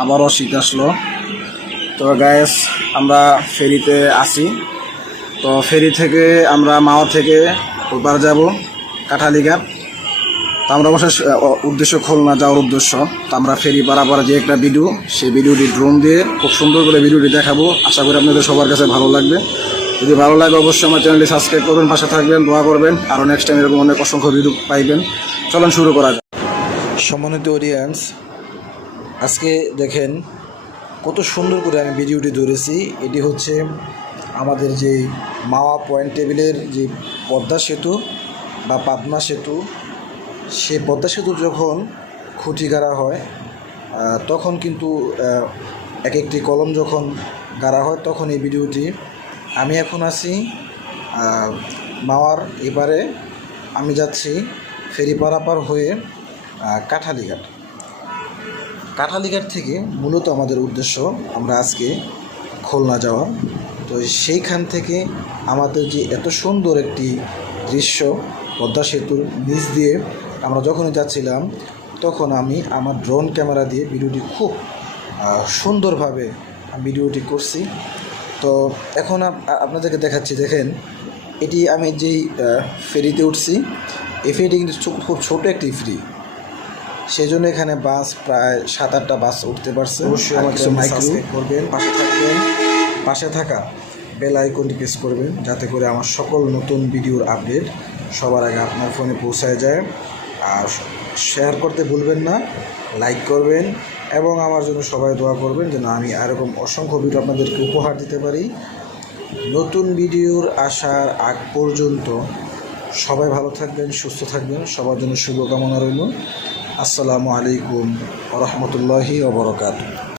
আবারও শীত আসলো। তো গাইস আমরা ফেরিতে আসি। তো ফেরি থেকে আমরা মাওয়া থেকে ওপার যাব কাঠালিঘাট। তো আমরা অবশ্যই উদ্দেশ্য খুলনা যাওয়ার উদ্দেশ্য। তো আমরা ফেরি পারাপার যে একটা ভিডিও, সেই ভিডিওটি ড্রোন দিয়ে খুব সুন্দর করে ভিডিওটি দেখাবো। আশা করি আপনাদের সবার কাছে ভালো লাগবে। যদি ভালো লাগে অবশ্যই আমার চ্যানেলটি সাবস্ক্রাইব করবেন, পাশে থাকবেন, দোয়া করবেন। আরও নেক্সট টাইম এরকম অনেক অসংখ্য ভিডিও পাইবেন। চলুন শুরু করা যাক। সম্মানিত অডিয়েন্স, আজকে দেখেন কত সুন্দর করে আমি ভিডিওটি ধরেছি। এটি হচ্ছে আমাদের যে মাওয়া পয়েন্ট টেবিলের যে পদ্মা সেতু বা পাবনা সেতু, সেই পদ্মা সেতু যখন খুঁটি গাড়া হয় তখন কিন্তু এক একটি কলম যখন গাড়া হয় তখন এই ভিডিওটি। আমি এখন আছি মাওয়ার এবারে, আমি যাচ্ছি ফেরি পারাপার হয়ে কাঠালিঘাট। কাঠালিঘাট থেকে মূলত আমাদের উদ্দেশ্য আমরা আজকে খুলনা যাওয়ার। তো সেইখান থেকে আমাদের যে এত সুন্দর একটি দৃশ্য পদ্মা সেতুর নিচ দিয়ে আমরা যখনই যাচ্ছিলাম তখন আমি আমার ড্রোন ক্যামেরা দিয়ে ভিডিওটি খুব সুন্দরভাবে ভিডিওটি করছি। তো এখন আপনাদেরকে দেখাচ্ছি। দেখেন, এটি আমি যেই ফেরিতে উঠছি, এই ফেরিটি কিন্তু খুব ছোটো একটি ফেরি, সেই জন্য এখানে বাস প্রায় 7-8টা বাস উঠতে পারছে। অবশ্যই আমার কিছু সাবস্ক্রাইব করবেন, পাশে থাকবেন, পাশে থাকা বেল আইকনটি প্রেস করবেন যাতে করে আমার সকল নতুন ভিডিওর আপডেট সবার আগে আপনার ফোনে পৌঁছায় যায়। আর শেয়ার করতে ভুলবেন না, লাইক করবেন এবং আমার জন্য সবাই দোয়া করবেন যেন আমি এরকম অসংখ্য ভিডিও আপনাদেরকে উপহার দিতে পারি। নতুন ভিডিওর আসার আগ পর্যন্ত সবাই ভালো থাকবেন, সুস্থ থাকবেন, সবার জন্য শুভকামনা রইল। আসসালামু আলাইকুম ওয়া রাহমাতুল্লাহি ওয়া বারাকাতুহু।